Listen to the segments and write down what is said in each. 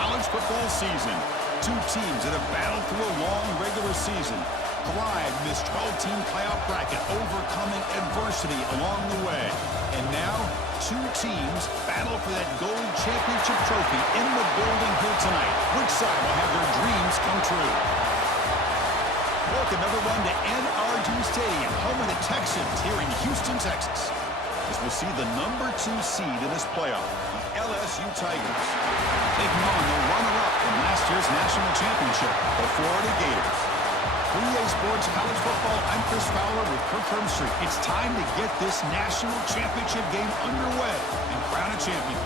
college football season. Two teams that have battled through a long regular season, thrived in this 12-team playoff bracket, overcoming adversity along the way. And now, two teams battle for that gold championship trophy in the building here tonight. Which side will have their dreams come true? Welcome, everyone, to NRG Stadium, home of the Texans here in Houston, Texas, as we'll see the #2 seed in this playoff, the LSU Tigers, taking on the runner-up in last year's national championship, the Florida Gators. 3A Sports College Football, I'm Chris Fowler with Kirk Hermstreet. It's time to get this national championship game underway and crown a champion.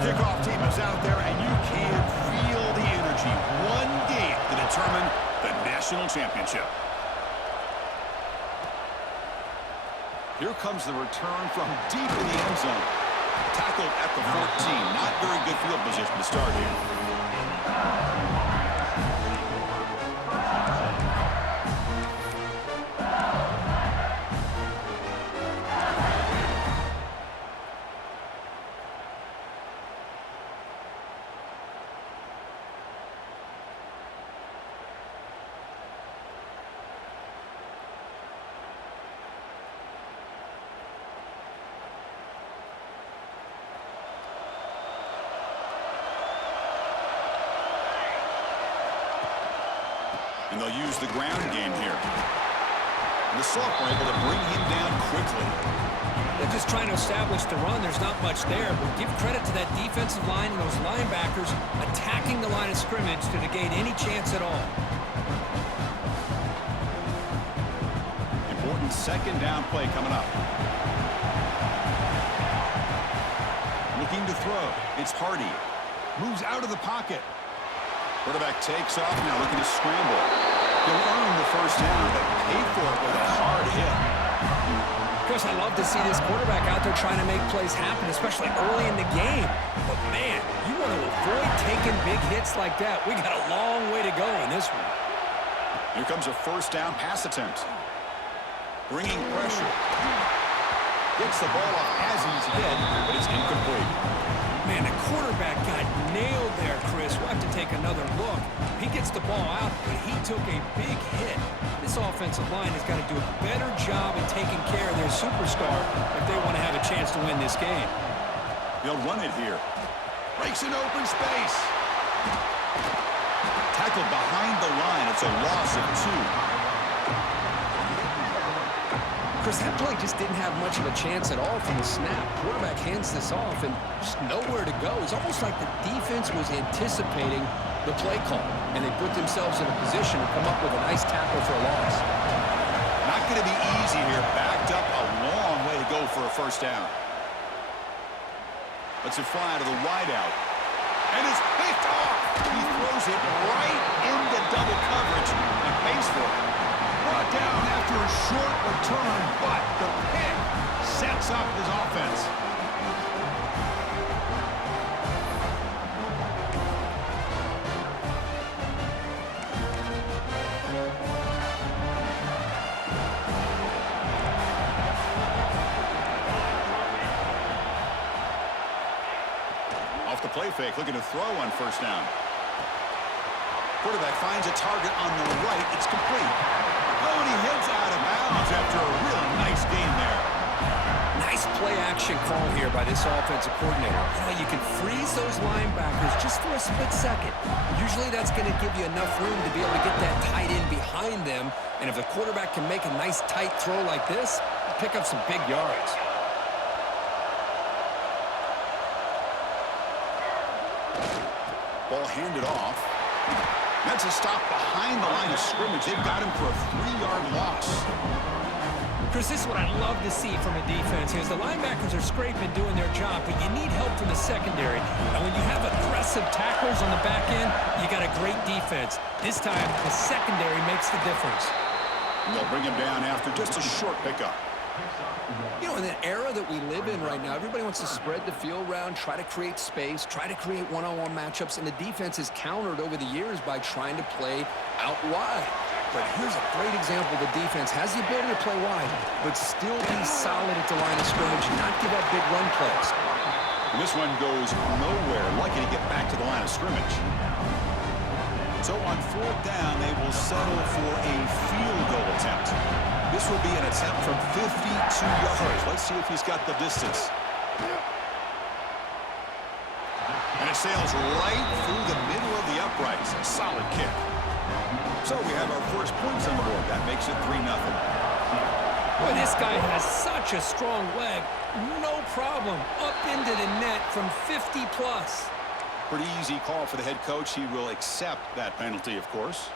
Kickoff team is out there, and you can feel the energy. One game to determine the national championship. Here comes the return from deep in the end zone. Tackled at the 14. Not very good field position to start here. And they'll use the ground game here. And the sophomore able to bring him down quickly. They're just trying to establish the run. There's not much there, but give credit to that defensive line and those linebackers attacking the line of scrimmage to negate any chance at all. Important second down play coming up. Looking to throw. It's Hardy. Moves out of the pocket. Quarterback takes off now, looking to scramble. He'll earn the first down, but pay for it with a hard hit. Chris, I love to see this quarterback out there trying to make plays happen, especially early in the game. But, man, you want to avoid taking big hits like that. We got a long way to go in this one. Here comes a first down pass attempt. Bringing pressure. Gets the ball off as he's hit, but it's incomplete. Man, the quarterback got nailed there, Chris. We'll have to take another look. He gets the ball out, but he took a big hit. This offensive line has got to do a better job in taking care of their superstar if they want to have a chance to win this game. They'll run it here. Breaks an open space. Tackled behind the line. It's a loss of 2. Chris, that play just didn't have much of a chance at all from the snap. Quarterback hands this off and just nowhere to go. It's almost like the defense was anticipating the play call, and they put themselves in a position to come up with a nice tackle for a loss. Not going to be easy here. Backed up a long way to go for a first down. Lets it fly to the wideout. And it's picked off. He throws it right into double coverage and pays for it. Brought down after a short return, but the pick sets up his offense. Off the play fake, looking to throw on first down. Quarterback finds a target on the right. It's complete. Oh, and he heads out of bounds after a really nice game there. Nice play-action call here by this offensive coordinator. You can freeze those linebackers just for a split second. Usually that's going to give you enough room to be able to get that tight end behind them. And if the quarterback can make a nice tight throw like this, pick up some big yards. Ball handed off. That's a stop behind the line of scrimmage. They've got him for a 3-yard loss. Chris, this is what I love to see from a defense is the linebackers are scraping, doing their job, but you need help from the secondary. And when you have aggressive tacklers on the back end, you got a great defense. This time, the secondary makes the difference. And they'll bring him down after just a short pickup. You know, in the era that we live in right now, everybody wants to spread the field around, try to create space, try to create one-on-one matchups, and the defense is countered over the years by trying to play out wide. But here's a great example. The defense has the ability to play wide, but still be solid at the line of scrimmage and not give up big run plays. And this one goes nowhere. Lucky to get back to the line of scrimmage. So on 4th down, they will settle for a field goal attempt. This will be an attempt from 52 yards. Let's see if he's got the distance. And it sails right through the middle of the uprights. A solid kick. So we have our first points on the board. That makes it 3-0. Boy, this guy has such a strong leg. No problem. Up into the net from 50-plus. Pretty easy call for the head coach. He will accept that penalty, of course.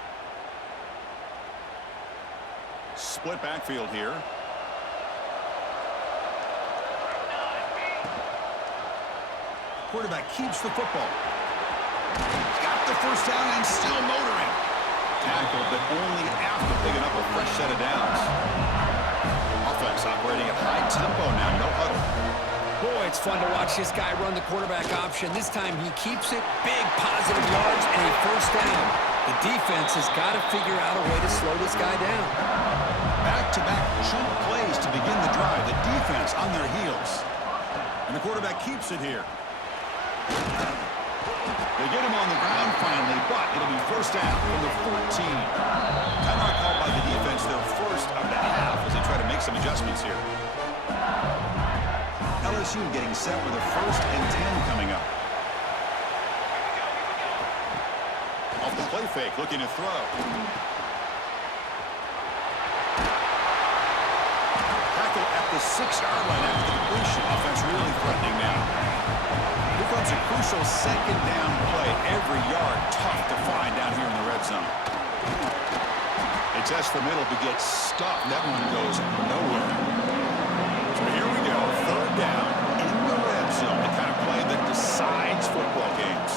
Split backfield here. Quarterback keeps the football. Got the first down and still motoring. Tackled, but only after picking up a fresh set of downs. Offense operating at high tempo now. No huddle. Boy, it's fun to watch this guy run the quarterback option. This time he keeps it. Big positive yards and a first down. The defense has got to figure out a way to slow this guy down. Back-to-back chunk plays to begin the drive. The defense on their heels. And the quarterback keeps it here. They get him on the ground finally, but it'll be first down from the 14. Timeout called by the defense, their first of the half as they try to make some adjustments here. LSU getting set with a 1st and 10 coming up. Off the play fake, looking to throw. Tackle at the 6-yard line after the completion. Offense really threatening now. Here comes a crucial 2nd down play. Every yard tough to find down here in the red zone. They test the middle to get stuffed. That one goes nowhere. So here we go. 3rd down in the red zone. The kind of play that decides football games.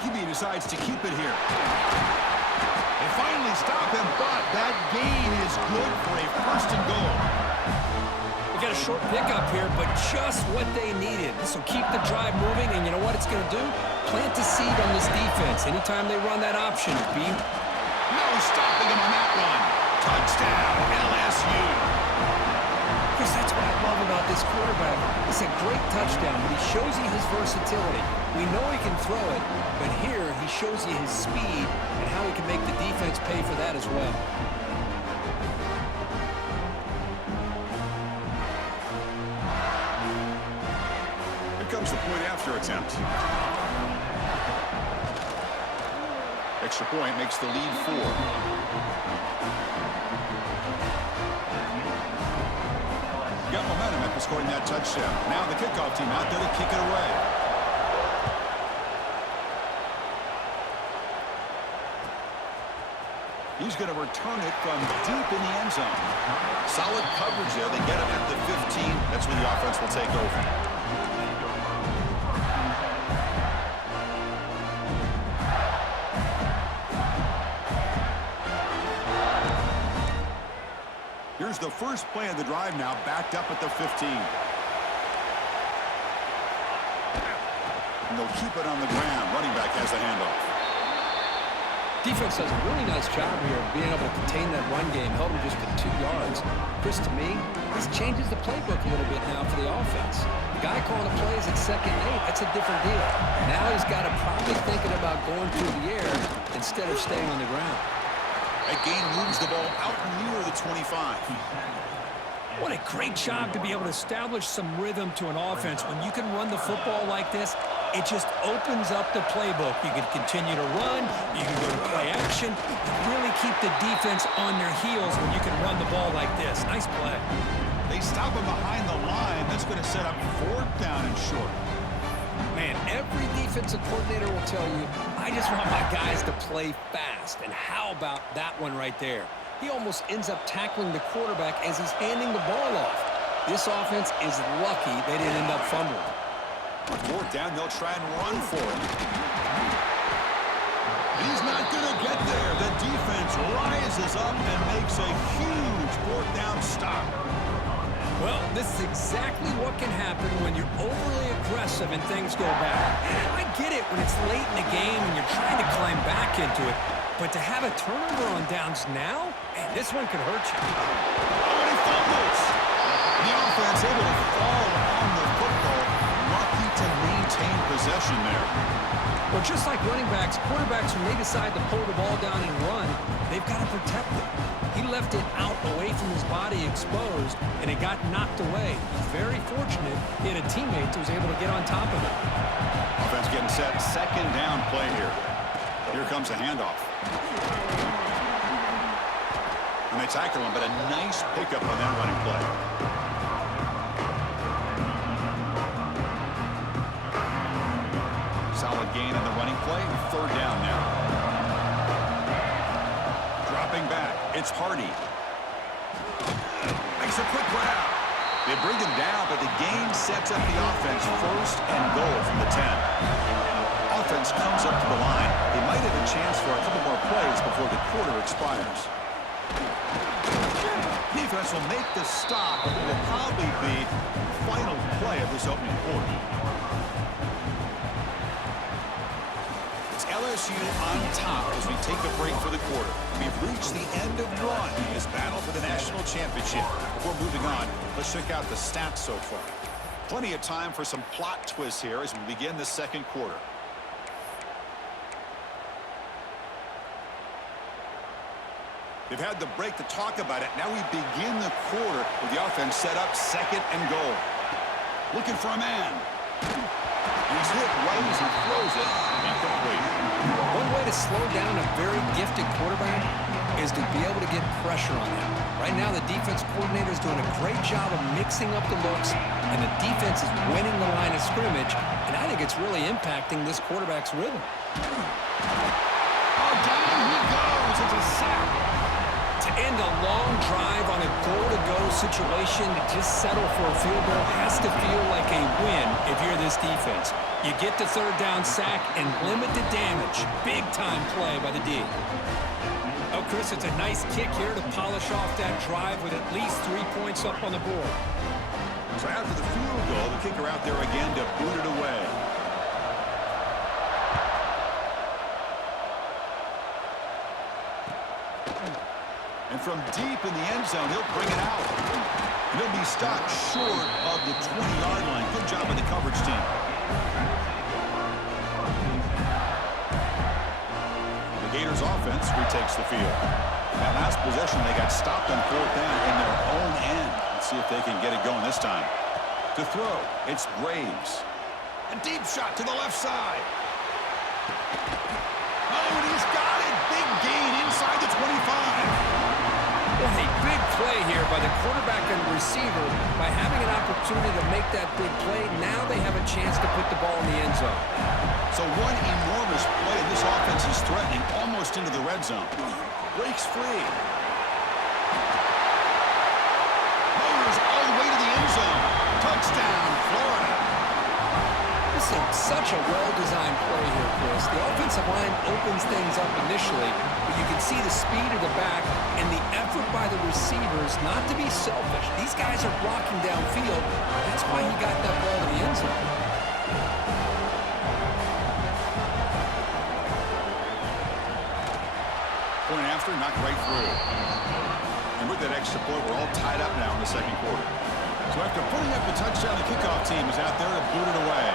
QB decides to keep it here. They finally stop him, but that gain is good for a 1st and goal. Got a short pickup here, but just what they needed. This will keep the drive moving, and you know what it's going to do? Plant a seed on this defense. Anytime they run that option, no stopping him on that one. Touchdown, LSU. Because that's what I love about this quarterback. It's a great touchdown, but he shows you his versatility. We know he can throw it, but here he shows you his speed and how he can make the defense pay for that as well. Comes the point after attempt. Extra point makes the lead 4. Got momentum after scoring that touchdown. Now the kickoff team out there to kick it away. He's going to return it from deep in the end zone. Solid coverage there. They get him at the 15. That's when the offense will take over. Here's the first play of the drive now, backed up at the 15. And they'll keep it on the ground. Running back has the handoff. Defense does a really nice job here of being able to contain that run game, held him just to 2 yards. Chris, to me, this changes the playbook a little bit now for the offense. The guy calling the plays at 2nd and 8, that's a different deal. Now he's got to probably thinking about going through the air instead of staying on the ground. That gain moves the ball out near the 25. What a great job to be able to establish some rhythm to an offense. When you can run the football like this, it just opens up the playbook. You can continue to run, you can go to play action, really keep the defense on their heels when you can run the ball like this. Nice play. They stop him behind the line. That's going to set up 4th down and short. Man, every defensive coordinator will tell you, I just want my guys to play fast. And how about that one right there? He almost ends up tackling the quarterback as he's handing the ball off. This offense is lucky they didn't end up fumbling. On 4th down, they'll try and run for it. He's not going to get there. The defense rises up and makes a huge 4th down stop. This is exactly what can happen when you're overly aggressive and things go bad. I get it when it's late in the game and you're trying to climb back into it, but to have a turnover on downs now, man, this one could hurt you. Oh, and he fumbles. The offense able to fall on the football, lucky to maintain possession there. Well, just like running backs, quarterbacks, when they decide to pull the ball down and run, they've got to protect it. He left it out away from his body exposed, and it got knocked away. He's very fortunate he had a teammate who was able to get on top of it. Offense getting set. Second down play here. Here comes a handoff. And they tackle him, but a nice pickup on that running play. Solid gain on the running play. Third down now. Dropping back. It's Hardy. Makes a quick grab. They bring him down, but the game sets up the offense first and goal from the 10. Offense comes up to the line. They might have a chance for a couple more plays before the quarter expires. Defense will make the stop, and it will probably be the final play of this opening quarter. It's LSU on top as we take a break for the quarter. We've reached the end of one in this battle for the national championship. Before moving on, let's check out the stats so far. Plenty of time for some plot twists here as we begin the second quarter. They've had the break to talk about it. Now we begin the quarter with the offense set up second and goal. Looking for a man. He's hit right as he throws it. Incomplete. One way to slow down a very gifted quarterback is to be able to get pressure on him. Right now, the defense coordinator is doing a great job of mixing up the looks, and the defense is winning the line of scrimmage, and I think it's really impacting this quarterback's rhythm. Oh, down he goes. It's a sack. To end a long drive on a goal-to-go situation, to just settle for a field goal has to feel like a win if you're this defense. You get the third down sack and limit the damage. Big-time play by the D. Oh, Chris, it's a nice kick here to polish off that drive with at least 3 points up on the board. So after the field goal, the kicker out there again to boot it away. And from deep in the end zone, he'll bring it out. And he'll be stopped short of the 20-yard line. Good job by the coverage team. The Gators offense retakes the field. That last possession, they got stopped on fourth down in their own end. Let's see if they can get it going this time. To throw, it's Graves. A deep shot to the left side. Oh, and he's got it. Big gain inside the 25. Well, a big play here by the quarterback and receiver. By having an opportunity to make that big play, now they have a chance to put the ball in the end zone. So one enormous play, and this offense is threatening almost into the red zone. Breaks free. Motors all the way to the end zone. Touchdown, Florida. This is such a well-designed play here, Chris. The offensive line opens things up initially, but you can see the speed of the back and the effort by the receivers not to be selfish. These guys are blocking downfield. That's why he got that ball to the end zone. Point after, knocked right through. And with that extra point, we're all tied up now in the second quarter. So after putting up the touchdown, the kickoff team is out there to boot it away.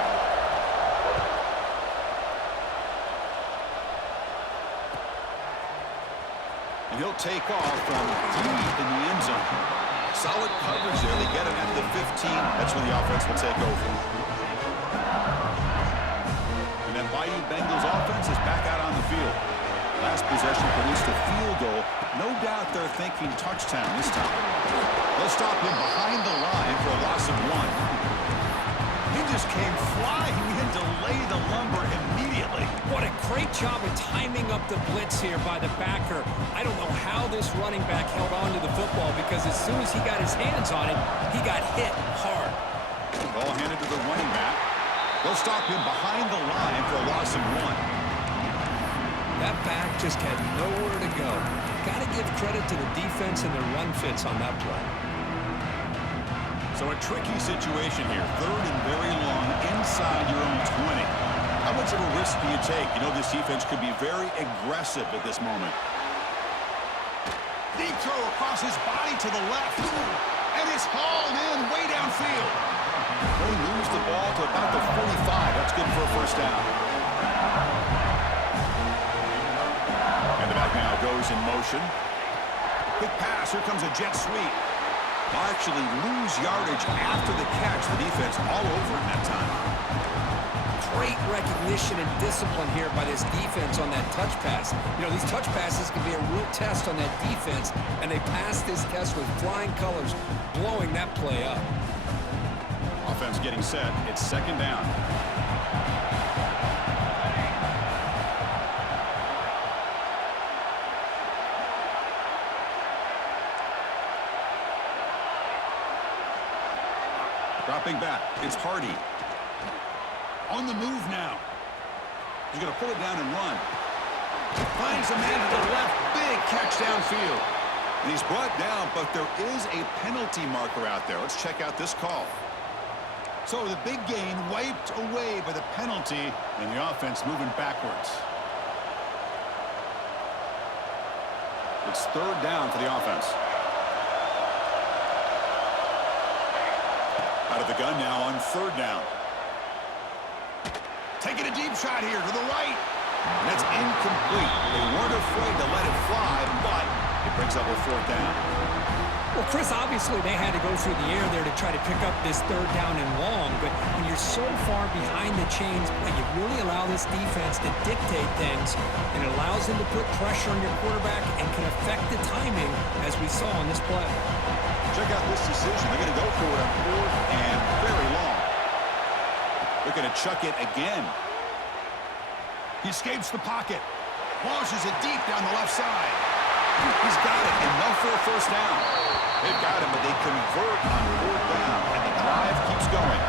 And he'll take off from deep in the end zone. Solid coverage there. They get it at the 15. That's when the offense will take over. And then Bayou Bengals offense is back out on the field. Last possession produced a field goal. No doubt they're thinking touchdown this time. They'll stop him behind the line for a loss of 1. He just came flying. He had to lay the lumber immediately. What a great job of timing up the blitz here by the backer. I don't know how this running back held on to the football because as soon as he got his hands on it, he got hit hard. Ball handed to the running back. They'll stop him behind the line for a loss of 1. That back just had nowhere to go. Got to give credit to the defense and their run fits on that play. So a tricky situation here. Third and very long inside your own 20. How much of a risk do you take? You know this defense could be very aggressive at this moment. Deep throw across his body to the left. And it's hauled in way downfield. They lose the ball to about the 45. That's good for a first down. And the back now goes in motion. Quick pass. Here comes a jet sweep. Actually lose yardage after the catch. The defense all over in that time. Great recognition and discipline here by this defense on that touch pass. You know, these touch passes can be a real test on that defense, and they passed this test with flying colors, blowing that play up. Offense getting set. It's second down. Dropping back. It's Hardy. On the move now. He's going to pull it down and run. Finds a man to the left. Big catch downfield. And he's brought down, but there is a penalty marker out there. Let's check out this call. So the big gain wiped away by the penalty, and the offense moving backwards. It's third down for the offense. Out of the gun now on third down. Taking a deep shot here to the right. And that's incomplete. They weren't afraid to let it fly, but it brings up a fourth down. Well, Chris, obviously they had to go through the air there to try to pick up this third down and long, but when you're so far behind the chains, you really allow this defense to dictate things, and it allows them to put pressure on your quarterback and can affect the timing, as we saw on this play. Check out this decision. They're going to go for it on fourth and very long. They're going to chuck it again. He escapes the pocket. Launches it deep down the left side. He's got it, enough for a first down. They've got him, but they convert on fourth down, and the drive keeps going.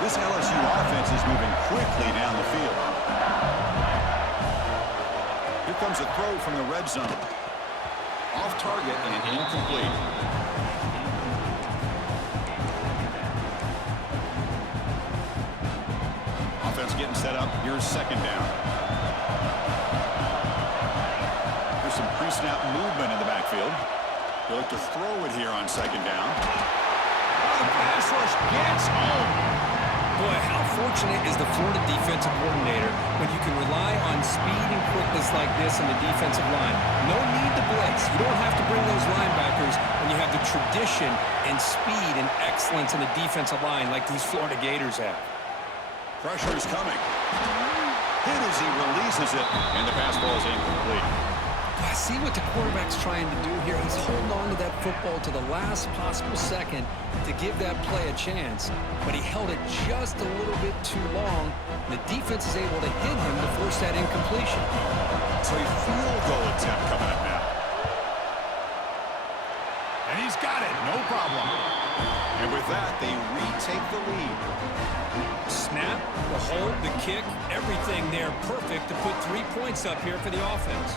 This LSU offense is moving quickly down the field. Here comes a throw from the red zone. Off target and incomplete. Offense getting set up. Here's second down. There's some pre-snap movement in the backfield. They look to throw it here on second down. Oh, the pass rush gets home. Boy, how fortunate is the Florida defensive coordinator when you can rely on speed and quickness like this on the defensive line. No need to blitz. You don't have to bring those linebackers when you have the tradition and speed and excellence in the defensive line like these Florida Gators have. Pressure is coming. Hit as he releases it, and the pass ball is incomplete. I see what the quarterback's trying to do here. He's holding on to that football to the last possible second to give that play a chance, but he held it just a little bit too long. The defense is able to hit him to force that incompletion. So a field goal attempt coming up now. And he's got it, no problem. And with that, they retake the lead. Snap, the hold, the kick, everything there perfect to put 3 points up here for the offense.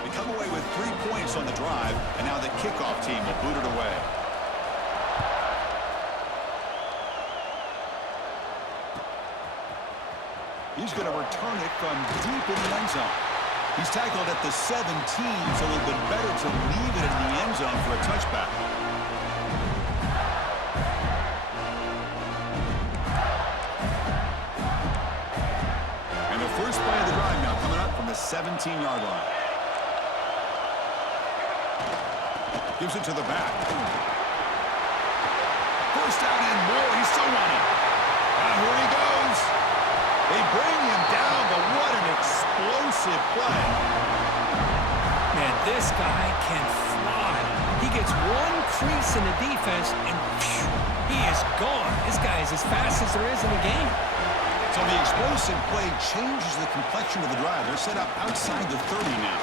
They come away with 3 points on the drive, and now the kickoff team will boot it away. He's going to return it from deep in the end zone. He's tackled at the 17, so it'll be better to leave it in the end zone for a touchback. And the first play of the drive now coming up from the 17-yard line. Gives it to the back. First down and more. He's still running. Here he goes. They bring him down, but what an explosive play. Man, this guy can fly. He gets one crease in the defense, and phew, he is gone. This guy is as fast as there is in the game. So the explosive play changes the complexion of the drive. They're set up outside the 30 now.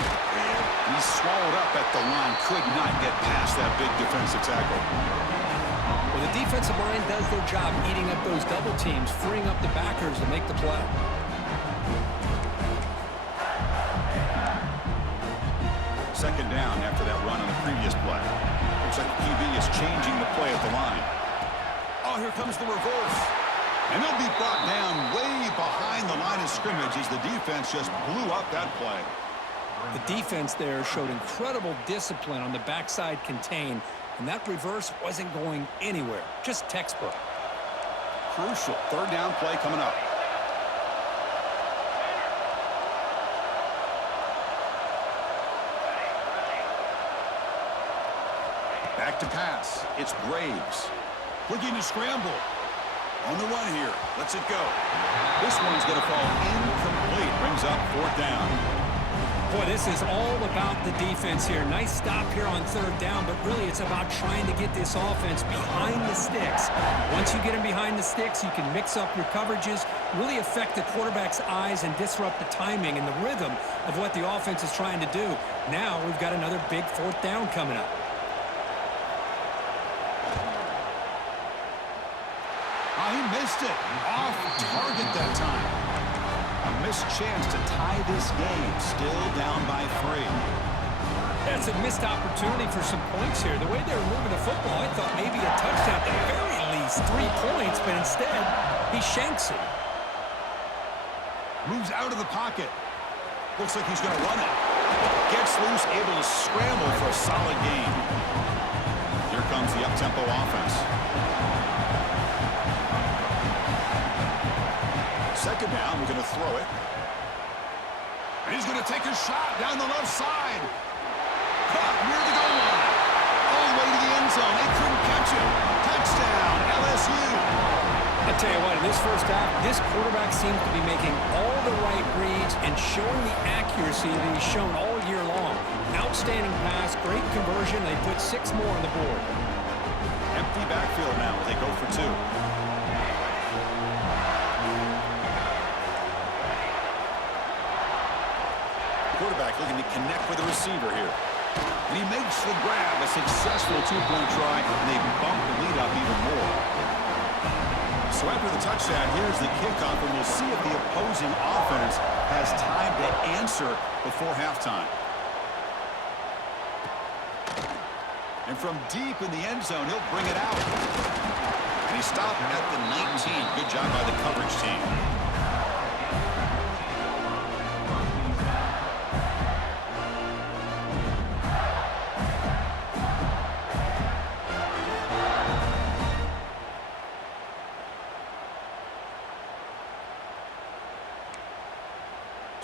He's swallowed up at the line. Could not get past that big defensive tackle. Well, the defensive line does their job eating up those double teams, freeing up the backers to make the play. Second down after that run on the previous play. like the QB is changing the play at the line. Oh, here comes the reverse. And he'll be brought down way behind the line of scrimmage as the defense just blew up that play. The defense there showed incredible discipline on the backside contain, and that reverse wasn't going anywhere. Just textbook. Crucial third down play coming up. Back to pass. It's Graves. Looking to scramble. On the run here. Lets it go. This one's going to fall incomplete. Brings up fourth down. Boy, this is all about the defense here. Nice stop here on third down, but really it's about trying to get this offense behind the sticks. Once you get them behind the sticks, you can mix up your coverages, really affect the quarterback's eyes and disrupt the timing and the rhythm of what the offense is trying to do. Now we've got another big fourth down coming up. He missed it. Off target that time. A missed chance to tie this game. Still down by 3. That's a missed opportunity for some points here. The way they were moving the football, I thought maybe a touchdown at the very least. 3 points, but instead, he shanks it. Moves out of the pocket. Looks like he's going to run it. Gets loose, able to scramble for a solid gain. Here comes the up-tempo offense. Second down, we're going to throw it. And he's going to take a shot down the left side. Caught near the goal line. All the way to the end zone. They couldn't catch him. Touchdown, LSU. I tell you what, in this first half, this quarterback seems to be making all the right reads and showing the accuracy that he's shown all year long. Outstanding pass, great conversion. They put 6 more on the board. Empty backfield now. They go for 2. Quarterback looking to connect with the receiver here. And he makes the grab, a successful 2-point try, and they bump the lead up even more. So after the touchdown, here's the kickoff, and we'll see if the opposing offense has time to answer before halftime. And from deep in the end zone, he'll bring it out. And he stopped at the 19. Good job by the coverage team.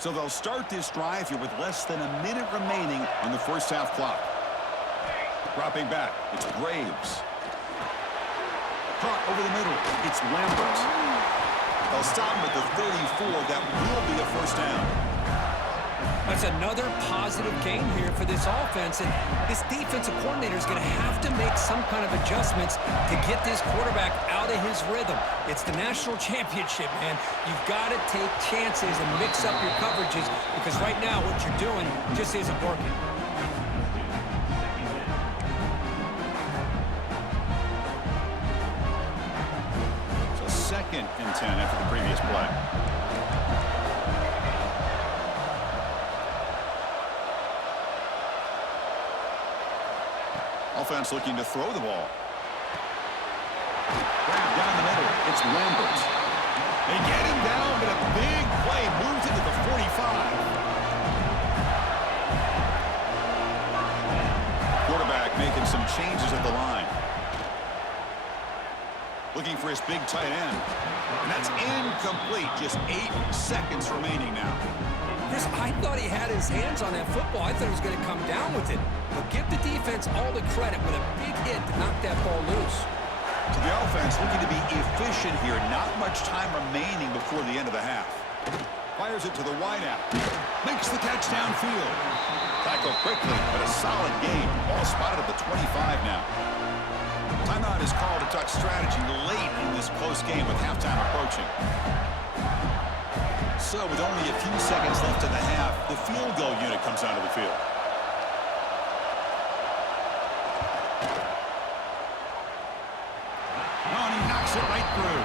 So they'll start this drive here with less than a minute remaining on the first half clock. Dropping back, it's Graves. Caught over the middle, it's Lambert. They'll stop him at the 34. That will be a first down. That's another positive gain here for this offense, and this defensive coordinator is going to have to make some kind of adjustments to get this quarterback out of his rhythm. It's the national championship, man. You've got to take chances and mix up your coverages because right now what you're doing just isn't working. So 2nd and 10 after the previous play. Offense looking to throw the ball. Grab down the middle. It's Lambert. They get him down, but a big play moves into the 45. Quarterback making some changes at the line. Looking for his big tight end. And that's incomplete. Just 8 seconds remaining now. Chris, I thought he had his hands on that football. I thought he was going to come down with it. But give the defense all the credit with a big hit to knock that ball loose. So the offense looking to be efficient here. Not much time remaining before the end of the half. Fires it to the wideout. Makes the catch downfield. Tackle quickly, but a solid gain. Ball spotted at the 25 now. Timeout is called to talk strategy late in this close game with halftime approaching. So with only a few seconds left in the half, the field goal unit comes onto the field. Oh, and he knocks it right through.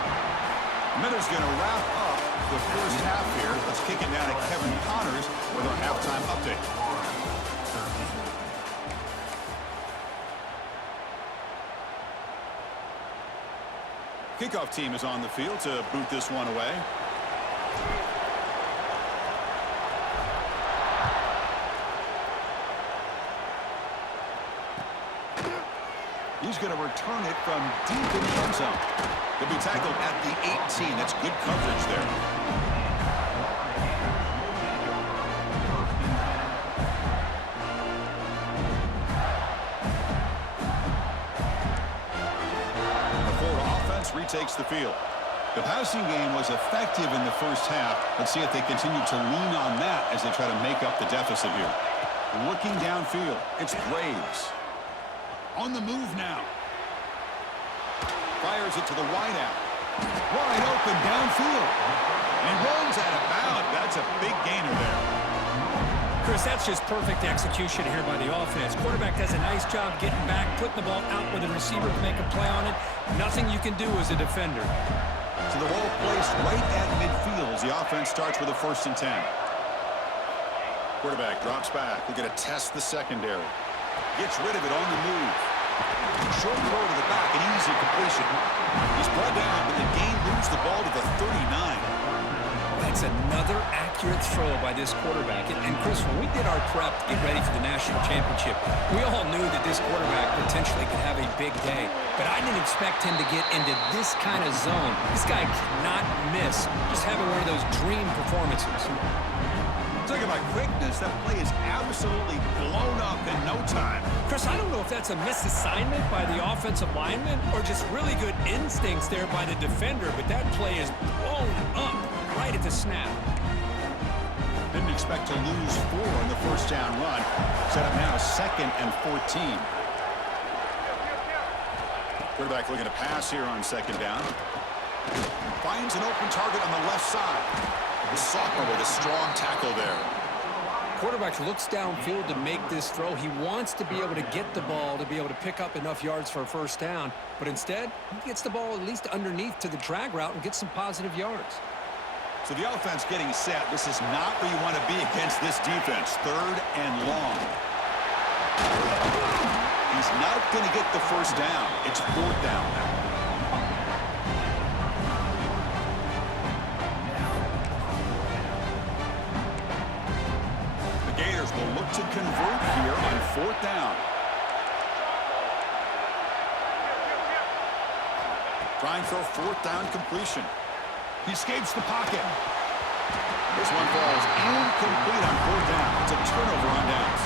Miller's going to wrap up the first half here. Let's kick it down to Kevin Connors with our halftime update. Kickoff team is on the field to boot this one away. He's going to return it from deep in the end zone. He'll be tackled at the 18. That's good coverage there. The Florida offense retakes the field. The passing game was effective in the first half. Let's see if they continue to lean on that as they try to make up the deficit here. Looking downfield, it's Graves. On the move now. Fires it to the wideout. Wide open downfield. And he runs out of bounds. That's a big gainer there. Chris, that's just perfect execution here by the offense. Quarterback does a nice job getting back, putting the ball out where the receiver can make a play on it. Nothing you can do as a defender. To the ball placed right at midfield as the offense starts with a 1st and 10. Quarterback drops back. We're going to test the secondary. Gets rid of it on the move. Short throw to the back, an easy completion. He's brought down, but the game moves the ball to the 39. That's another accurate throw by this quarterback. And Chris, when we did our prep to get ready for the national championship, we all knew that this quarterback potentially could have a big day. But I didn't expect him to get into this kind of zone. This guy cannot miss. Just having one of those dream performances. Talk about quickness. That play is absolutely blown up in no time. Chris, I don't know if that's a misassignment by the offensive lineman or just really good instincts there by the defender, but that play is blown up right at the snap. Didn't expect to lose 4 in the first down run. Set up now 2nd and 14. Quarterback looking to pass here on 2nd down. Finds an open target on the left side. The sophomore with a strong tackle there. Quarterback looks downfield to make this throw. He wants to be able to get the ball to be able to pick up enough yards for a 1st down. But instead, he gets the ball at least underneath to the drag route and gets some positive yards. So the offense getting set. This is not where you want to be against this defense. 3rd and long. He's not going to get the 1st down. It's 4th down now. Will look to convert here on 4th down. Trying for a 4th down completion. He escapes the pocket. This one falls incomplete on 4th down. It's a turnover on downs.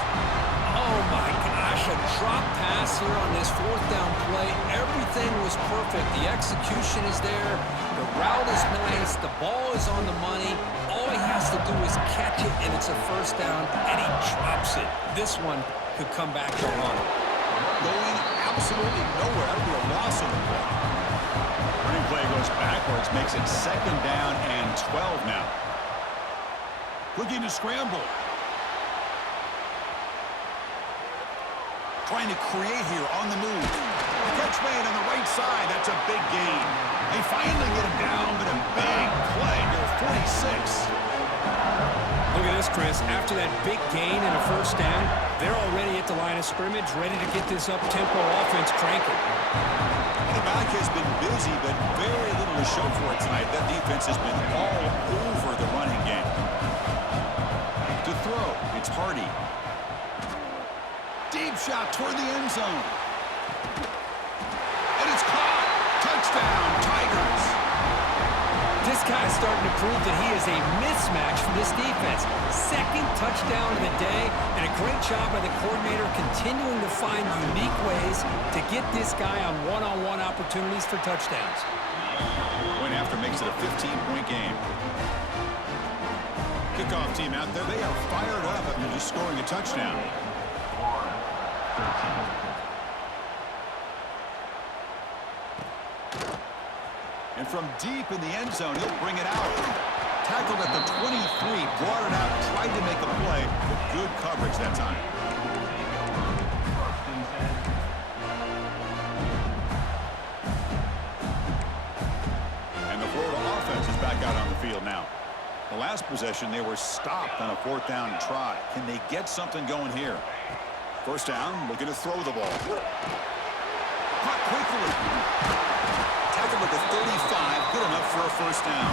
Oh my gosh, a drop pass here on this 4th down play. Everything was perfect. The execution is there. The route is nice. The ball is on the money. All he has to do is catch it, and it's a 1st down, and he drops it. This one could come back to haunt him. Going absolutely nowhere. That would be a loss on the play. Running play goes backwards, makes it 2nd down and 12 now. Looking to scramble. Trying to create here on the move. Catch made on the right side. That's a big gain. They finally get him down, but a big play to 46. Look at this, Chris. After that big gain and a 1st down, they're already at the line of scrimmage, ready to get this up-tempo offense cranking. The back has been busy, but very little to show for it tonight. That defense has been all over the running game. To throw, it's Hardy. Deep shot toward the end zone. And it's caught. Touchdown, Tigers. This guy is starting to prove that he is a mismatch for this defense. 2nd touchdown of the day, and a great job by the coordinator continuing to find unique ways to get this guy on one-on-one opportunities for touchdowns. Point after makes it a 15-point game. Kickoff team out there, they are fired up after just scoring a touchdown. And from deep in the end zone, he'll bring it out. Tackled at the 23, brought it out, tried to make a play with good coverage that time. And the Florida offense is back out on the field now. The last possession, they were stopped on a 4th down try. Can they get something going here? 1st down, looking to throw the ball. Caught quickly. Tackled at the 35. Good enough for a first down.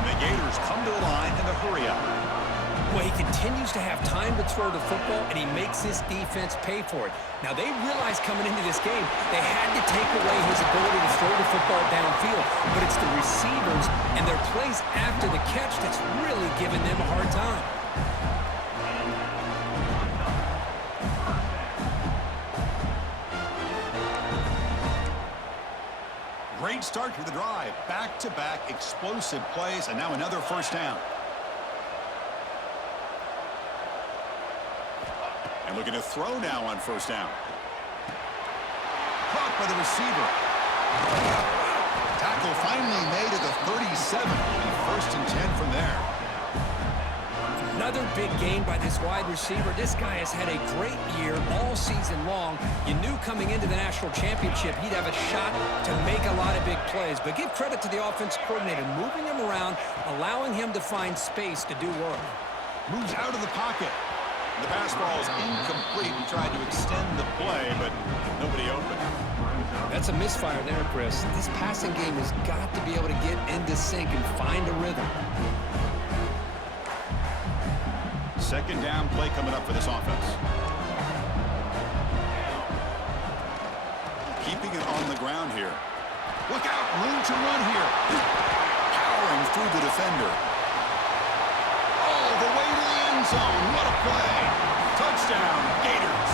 And the Gators come to the line in the hurry up. Well, he continues to have time to throw the football, and he makes this defense pay for it. Now, they realized coming into this game they had to take away his ability to throw the football downfield, but it's the receivers and their plays after the catch that's really giving them a hard time. Great start to the drive. Back-to-back explosive plays, and now another first down. And looking to throw now on first down. Caught by the receiver. Tackle finally made at the 37. It'll be first and 10 from there. Another big gain by this wide receiver. This guy has had a great year all season long. You knew coming into the national championship he'd have a shot to make a lot of big plays. But give credit to the offense coordinator, moving him around, allowing him to find space to do work. Moves out of the pocket. The pass ball is incomplete. He tried to extend the play, but nobody open. That's a misfire there, Chris. This passing game has got to be able to get into sync and find a rhythm. Second down play coming up for this offense. Keeping it on the ground here. Look out, room to run here. Powering through the defender. All the way to the end zone. What a play. Touchdown, Gators.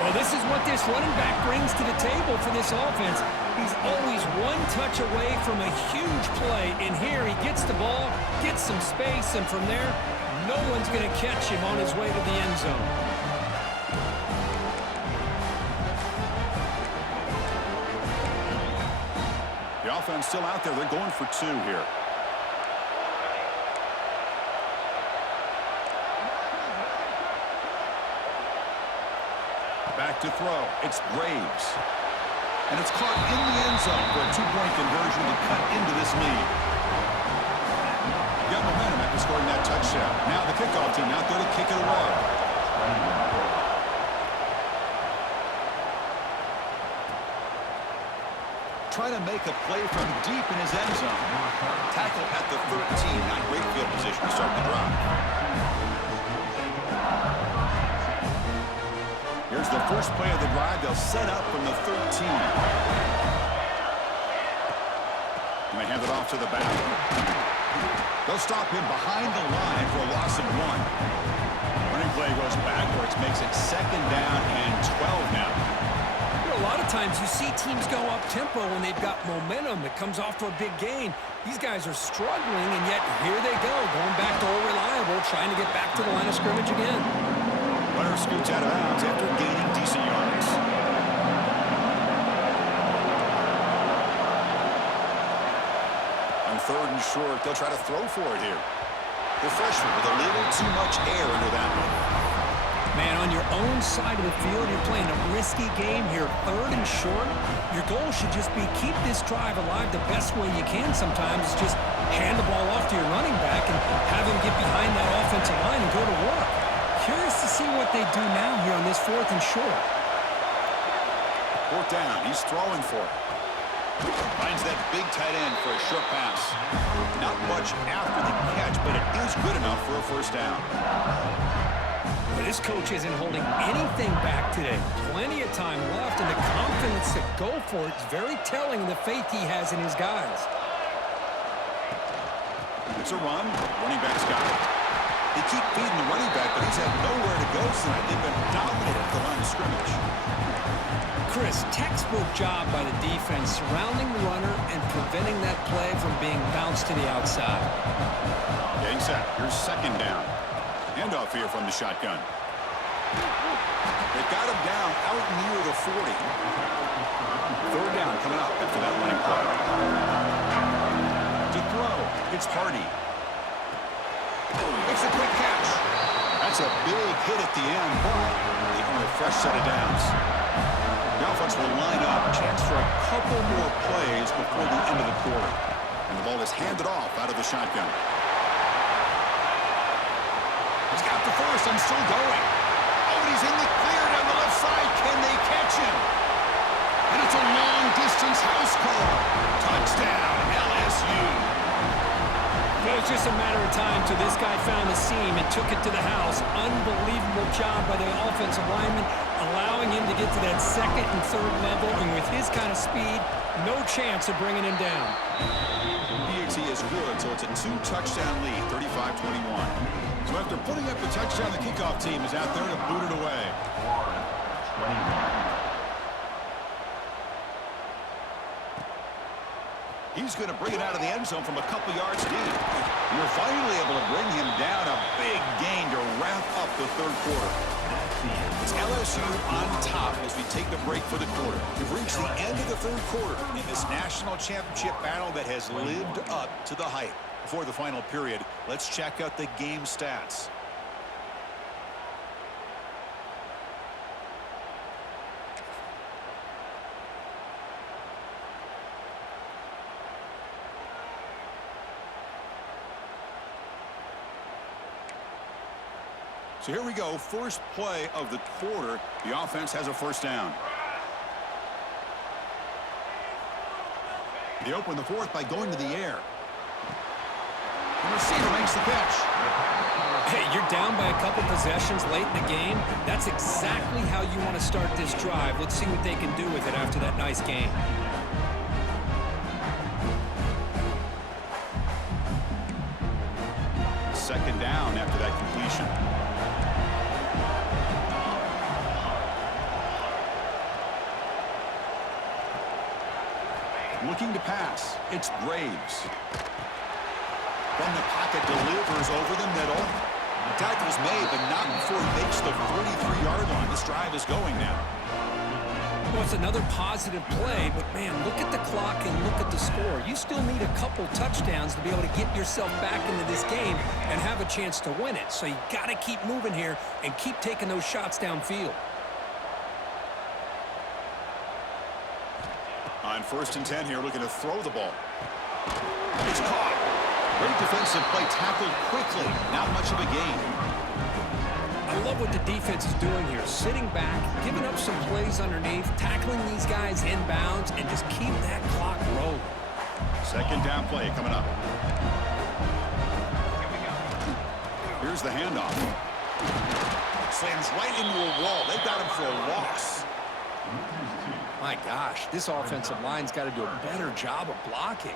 Well, this is what this running back brings to the table for this offense. He's always one touch away from a huge play. And here he gets the ball, gets some space, and from there, no one's going to catch him on his way to the end zone. The offense still out there. They're going for two here. Back to throw. It's Graves. And it's caught in the end zone for a two-point conversion to cut into this lead. Got momentum after scoring that touchdown. Now the kickoff team out there to kick it away. Trying to make a play from deep in his end zone. Tackle at the 13. Not great field position to start the drive. Here's the first play of the drive. They'll set up from the 13. And they hand it off to the back. They'll stop him behind the line for a loss of 1. Running play goes backwards, makes it second down and 12 now. You know, a lot of times you see teams go up-tempo when they've got momentum that comes off for a big gain. These guys are struggling, and yet here they go, going back to old reliable, trying to get back to the line of scrimmage again. Runner scoots out of bounds after gaining decent yards. On third and short, they'll try to throw for it here. The freshman with a little too much air under that one. Man, on your own side of the field, you're playing a risky game here. Third and short, your goal should just be keep this drive alive the best way you can sometimes. Is just hand the ball off to your running back and have him get behind that offensive line and go to work. Curious to see what they do now here on this fourth and short. Fourth down, he's throwing for it. Finds that big tight end for a short pass. Not much after the catch, but it is good enough for a first down. Well, this coach isn't holding anything back today. Plenty of time left, and the confidence to go for it is very telling of the faith he has in his guys. It's a run. Running back's got it. They keep feeding the running back, but he's had nowhere to go tonight. They've been dominated at the line of scrimmage. Chris, textbook job by the defense surrounding the runner and preventing that play from being bounced to the outside. Getting set. Here's second down. Handoff here from the shotgun. They've got him down out near the 40. Third down coming up after that running play. To throw, it's Hardy. Makes a quick catch. That's a big hit at the end, but they earn a fresh set of downs. The offense will line up. Chance for a couple more plays before the end of the quarter. And the ball is handed off out of the shotgun. He's got the first and still going. Oh, and he's in the clear down the left side. Can they catch him? was just a matter of time till this guy found the seam and took it to the house. Unbelievable job by the offensive lineman, allowing him to get to that second and third level, and with his kind of speed, no chance of bringing him down. BAT is good, so it's a 2-touchdown lead, 35-21. So after putting up the touchdown, the kickoff team is out there to boot it away. He's going to bring it out of the end zone from a couple yards deep. You're finally able to bring him down. A big gain to wrap up the third quarter. It's LSU on top as we take the break for the quarter. We've reached the end of the third quarter in this national championship battle that has lived up to the hype. Before the final period, let's check out the game stats. So here we go, first play of the quarter. The offense has a first down. They open the fourth by going to the air. The receiver makes the catch. Hey, you're down by a couple possessions late in the game. That's exactly how you want to start this drive. Let's see what they can do with it after that nice game. Second down after that completion. Looking to pass. It's Graves. From the pocket, delivers over the middle. Tackle's made, but not before he makes the 43-yard line. This drive is going now. Well, it's another positive play, but, man, look at the clock and look at the score. You still need a couple touchdowns to be able to get yourself back into this game and have a chance to win it. So you got to keep moving here and keep taking those shots downfield. On 1st and 10 here, looking to throw the ball. It's caught. Great defensive play, tackled quickly. Not much of a gain. I love what the defense is doing here. Sitting back, giving up some plays underneath, tackling these guys inbounds, and just keep that clock rolling. Second down play coming up. Here's the handoff. Slams right into a wall. They got him for a loss. My gosh, this offensive line's got to do a better job of blocking.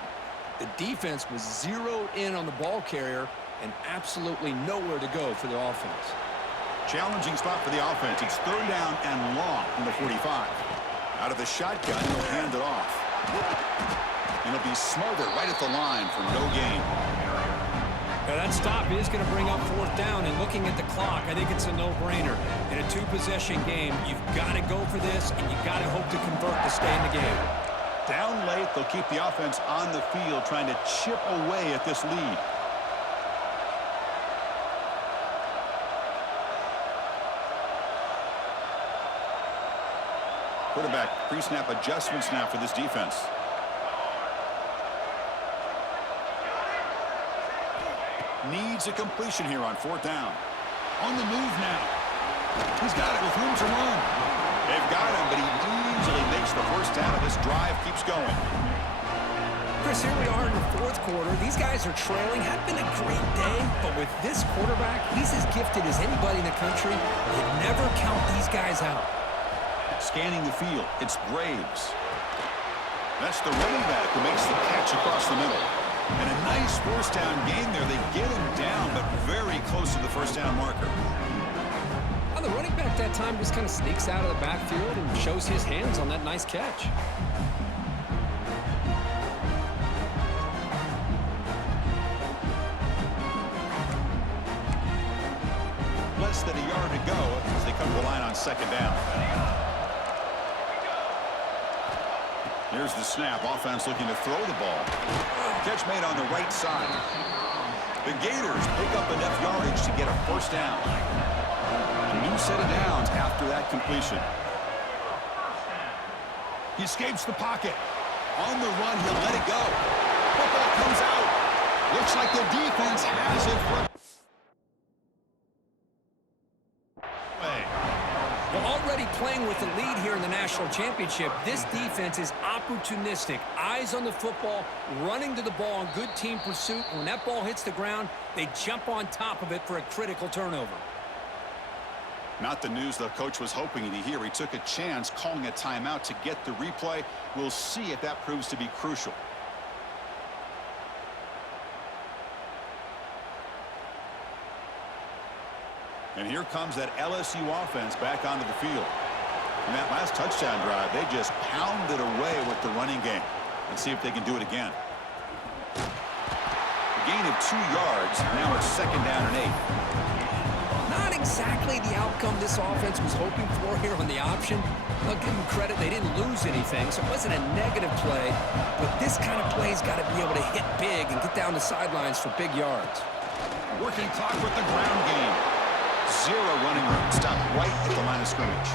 The defense was zeroed in on the ball carrier and absolutely nowhere to go for the offense. Challenging spot for the offense. It's third down and long from the 45. Out of the shotgun, he'll hand it off. And it'll be smothered right at the line for no gain. Now that stop is going to bring up fourth down, and looking at the clock, I think it's a no-brainer. In a two-possession game, you've got to go for this, and you've got to hope to convert to stay in the game. Down late, they'll keep the offense on the field, trying to chip away at this lead. Quarterback pre-snap adjustments now for this defense. Needs a completion here on fourth down. On the move now. He's got it with room to run. They've got him, but he easily makes the first down, and this drive keeps going. Chris, here we are in the fourth quarter. These guys are trailing. Had been a great day, but with this quarterback, he's as gifted as anybody in the country. You never count these guys out. Scanning the field, it's Graves. That's the running back who makes the catch across the middle. And a nice first down gain there. They get him down, but very close to the first down marker. Well, the running back that time just kind of sneaks out of the backfield and shows his hands on that nice catch. Less than a yard to go as they come to the line on second down. Here's the snap. Offense looking to throw the ball. Catch made on the right side. The Gators pick up enough yardage to get a first down. A new set of downs after that completion. He escapes the pocket. On the run, he'll let it go. Football comes out. Looks like the defense has it for... Well, already playing with the lead here in the national championship, this defense is opportunistic. Eyes on the football, running to the ball in good team pursuit. When that ball hits the ground, they jump on top of it for a critical turnover. Not the news the coach was hoping to hear. He took a chance calling a timeout to get the replay. We'll see if that proves to be crucial. And here comes that LSU offense back onto the field. In that last touchdown drive, they just pounded away with the running game. Let's see if they can do it again. A gain of 2 yards. Now it's 2nd down and 8. Not exactly the outcome this offense was hoping for here on the option. I'll give them credit, they didn't lose anything, so it wasn't a negative play. But this kind of play's got to be able to hit big and get down the sidelines for big yards. Working clock with the ground game. 0 running room. Stopped right at the line of scrimmage.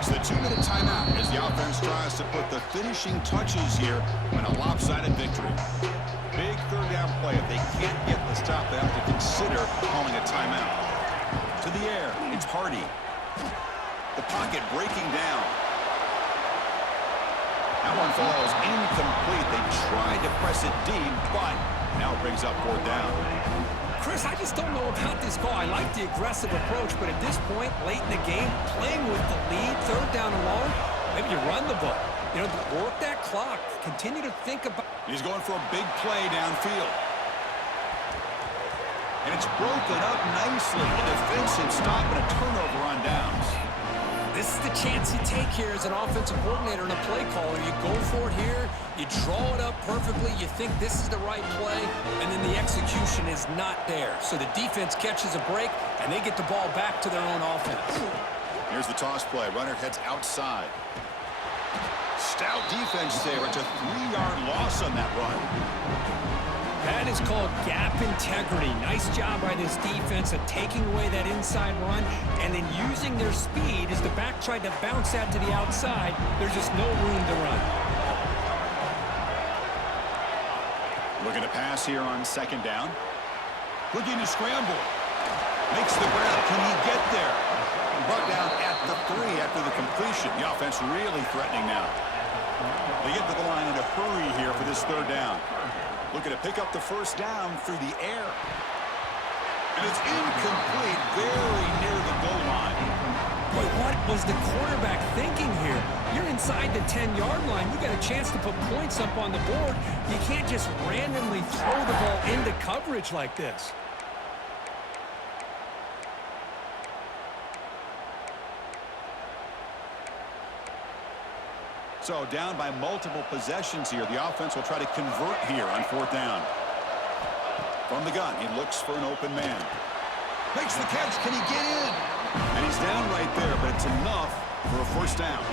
It's the 2-minute timeout as the offense tries to put the finishing touches here in a lopsided victory. Big 3rd down play. If they can't get the stop, they have to consider calling a timeout. To the air, it's Hardy. The pocket breaking down. That one falls incomplete. They tried to press it deep, but now it brings up 4th down. Chris, I just don't know about this call. I like the aggressive approach, but at this point, late in the game, playing with the lead, 3rd down and long, maybe you run the ball. You know, work that clock. Continue to think about... He's going for a big play downfield. And it's broken up nicely. A defensive stop and a turnover on downs. This is the chance you take here as an offensive coordinator and a play caller. You go for it here, you draw it up perfectly, you think this is the right play, and then the execution is not there. So the defense catches a break, and they get the ball back to their own offense. Here's the toss play. Runner heads outside. Stout defense there. It's a 3-yard loss on that run. That is called gap integrity. Nice job by this defense of taking away that inside run and then using their speed as the back tried to bounce that to the outside. There's just no room to run. Looking to pass here on 2nd down. Looking to scramble. Makes the grab. Can he get there? Brought down at the 3 after the completion. The offense really threatening now. They get to the line in a hurry here for this 3rd down. Looking to pick up the 1st down through the air. And it's incomplete, very near the goal line. Boy, what was the quarterback thinking here? You're inside the 10-yard line. You got a chance to put points up on the board. You can't just randomly throw the ball into coverage like this. So down by multiple possessions here. The offense will try to convert here on 4th down. From the gun, he looks for an open man. Makes the catch. Can he get in? And he's down right there, but it's enough for a 1st down.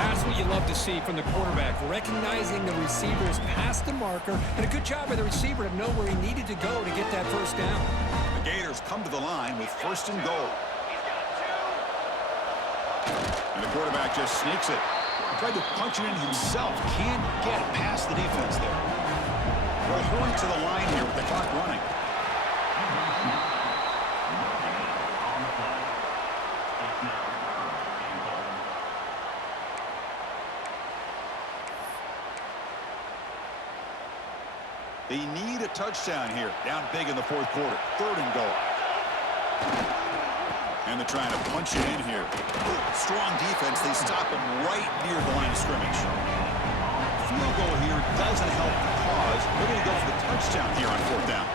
That's what you love to see from the quarterback, recognizing the receiver's past the marker, and a good job by the receiver to know where he needed to go to get that 1st down. The Gators come to the line with 1st and goal. And the quarterback just sneaks it. Tried to punch it in himself. Can't get past the defense there. We'll hurry to the line here with the clock running. They need a touchdown here. Down big in the 4th quarter. 3rd and goal. And they're trying to punch it in here. Strong defense. They stop him right near the line of scrimmage. Field goal here doesn't help the cause. They're going to go for the touchdown here on 4th down.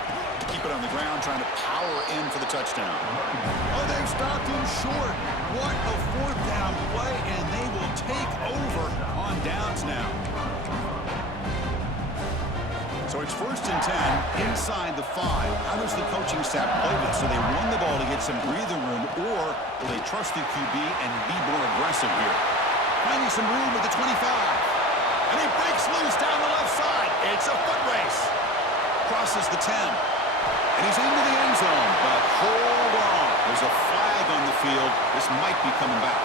Keep it on the ground, trying to power in for the touchdown. Oh, they've stopped him short. What a 4th down play, and they will take over on downs now. So it's 1st and 10 inside the 5. How does the coaching staff play this? So they run the ball to get some breathing room, or will they trust the QB and be more aggressive here? Finding some room at the 25. And he breaks loose down the left side. It's a foot race. Crosses the 10. And he's into the end zone, but hold on. There's a flag on the field. This might be coming back.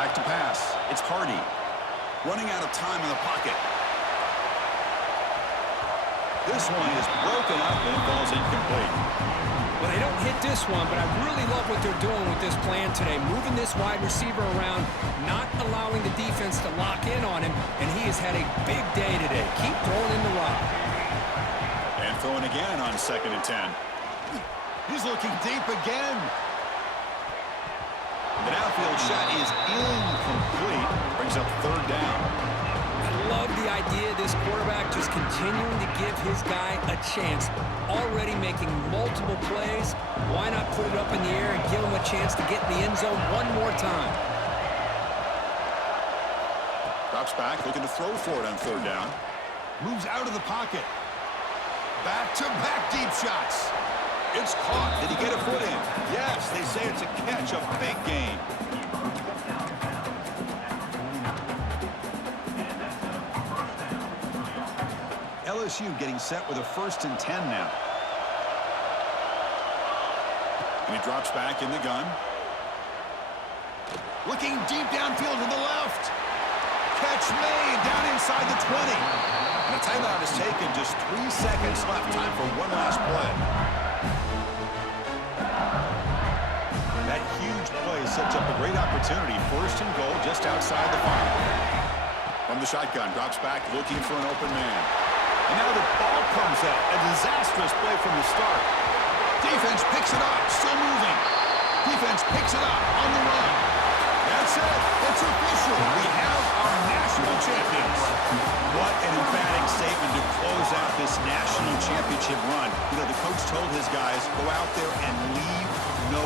Back to pass. It's Hardy. Running out of time in the pocket. This one is broken up and falls incomplete. Well, they don't hit this one, but I really love what they're doing with this plan today, moving this wide receiver around, not allowing the defense to lock in on him, and he has had a big day today. Keep throwing in the rock. And throwing again on 2nd and 10. He's looking deep again. The downfield shot is incomplete. Brings up 3rd down. I love the idea of this quarterback just continuing to give his guy a chance. Already making multiple plays. Why not put it up in the air and give him a chance to get in the end zone one more time? Drops back, looking to throw for it on 3rd down. Moves out of the pocket. Back-to-back deep shots. It's caught. Did he get a foot in? Yes, they say it's a catch, a big gain. LSU getting set with a 1st and 10 now. And he drops back in the gun. Looking deep downfield to the left. Catch made down inside the 20. And a timeout is taken. Just 3 seconds left. Time for one last play. That huge play sets up a great opportunity. 1st and goal just outside the 5. From the shotgun, drops back looking for an open man. And now the ball comes out. A disastrous play from the start. Defense picks it up. Still moving. Defense picks it up on the run. That's it. It's official. We have our national champions. What an emphatic statement to close out this national championship run. You know, the coach told his guys, go out there and leave no